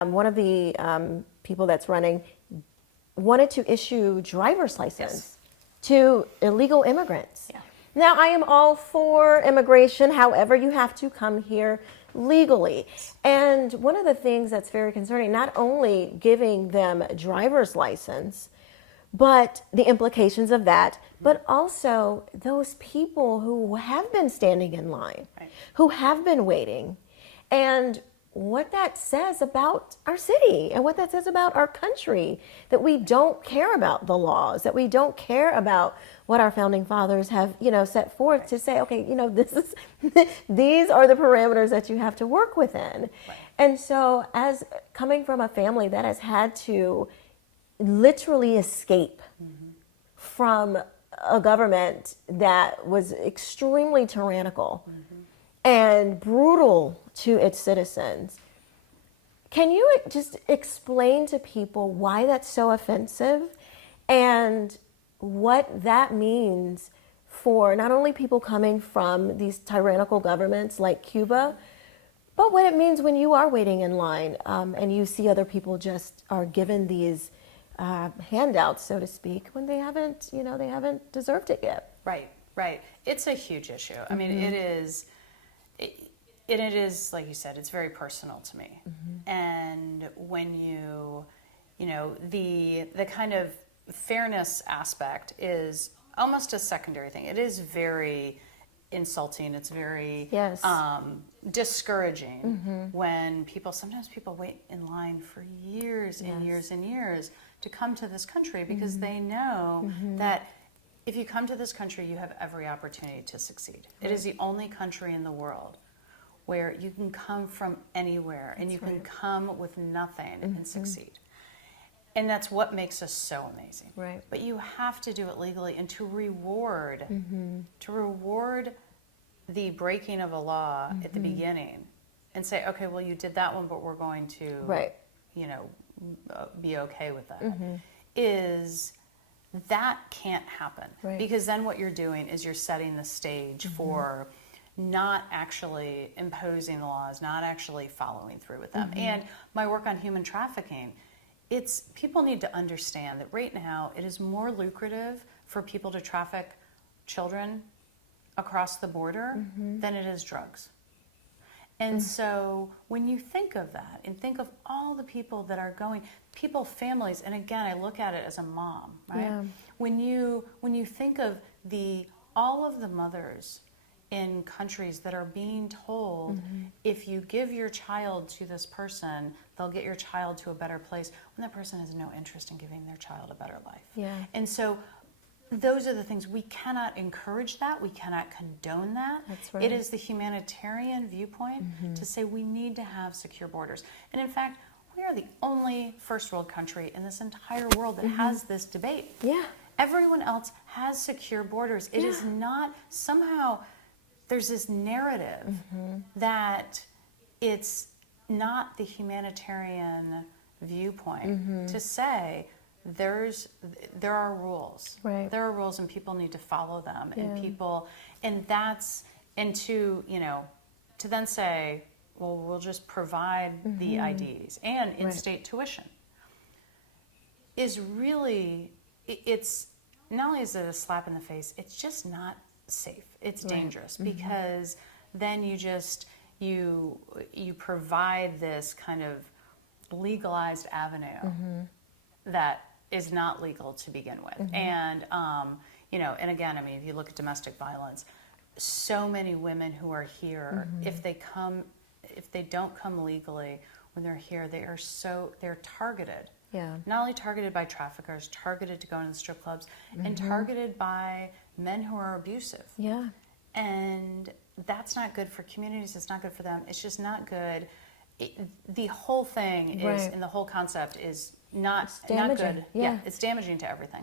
One of the people that's running wanted to issue driver's license to illegal immigrants. Yeah. Now, I am all for immigration. However, you have to come here legally. And one of the things that's very concerning, not only giving them a driver's license, but the implications of that, but also those people who have been standing in line, Right. who have been waiting, and what that says about our city and what that says about our country, that we don't care about the laws, that we don't care about what our founding fathers have, set forth to say, okay, this is these are the parameters that you have to work within. Right. And so, as coming from a family that has had to literally escape from a government that was extremely tyrannical and brutal to its citizens. Can you just explain to people why that's so offensive and what that means for not only people coming from these tyrannical governments like Cuba, but what it means when you are waiting in line and you see other people just are given these handouts, so to speak, when they haven't deserved it yet. Right. It's a huge issue. I mean, it is, like you said, it's very personal to me. And when the kind of fairness aspect is almost a secondary thing. It is very insulting. It's very discouraging when sometimes people wait in line for years and years and years to come to this country because they know that if you come to this country, you have every opportunity to succeed. It is the only country in the world where you can come from anywhere and you can come with nothing and succeed. And that's what makes us so amazing. Right. But you have to do it legally, and to reward the breaking of a law at the beginning and say, okay, well, you did that one, but we're going to, be okay with that, is that can't happen. Right. Because then what you're doing is you're setting the stage for not actually imposing the laws, not actually following through with them. And my work on human trafficking, people need to understand that right now it is more lucrative for people to traffic children across the border than it is drugs. And so when you think of that and think of all the people that are going, families, and again, I look at it as a mom, right? Yeah. When you think of all of the mothers in countries that are being told, if you give your child to this person, they'll get your child to a better place, when that person has no interest in giving their child a better life. Yeah. And so those are the things. We cannot encourage that. We cannot condone that. That's right. It is the humanitarian viewpoint to say we need to have secure borders. And in fact, we are the only first world country in this entire world that has this debate. Yeah. Everyone else has secure borders. It is not, somehow there's this narrative that it's not the humanitarian viewpoint to say there are rules. Right. There are rules and people need to follow them. And to then say, well, we'll just provide the IDs and in-state tuition is really, it's not only is it a slap in the face, it's just not safe. It's dangerous because then you provide this kind of legalized avenue that is not legal to begin with. And and again, I mean, if you look at domestic violence, so many women who are here, if they don't come legally when they're here, they're targeted. Yeah. Not only targeted by traffickers, targeted to go into the strip clubs, and targeted by men who are abusive. Yeah. And that's not good for communities. It's not good for them. It's just not good. The whole thing is, and the whole concept is not good. Yeah. It's damaging to everything.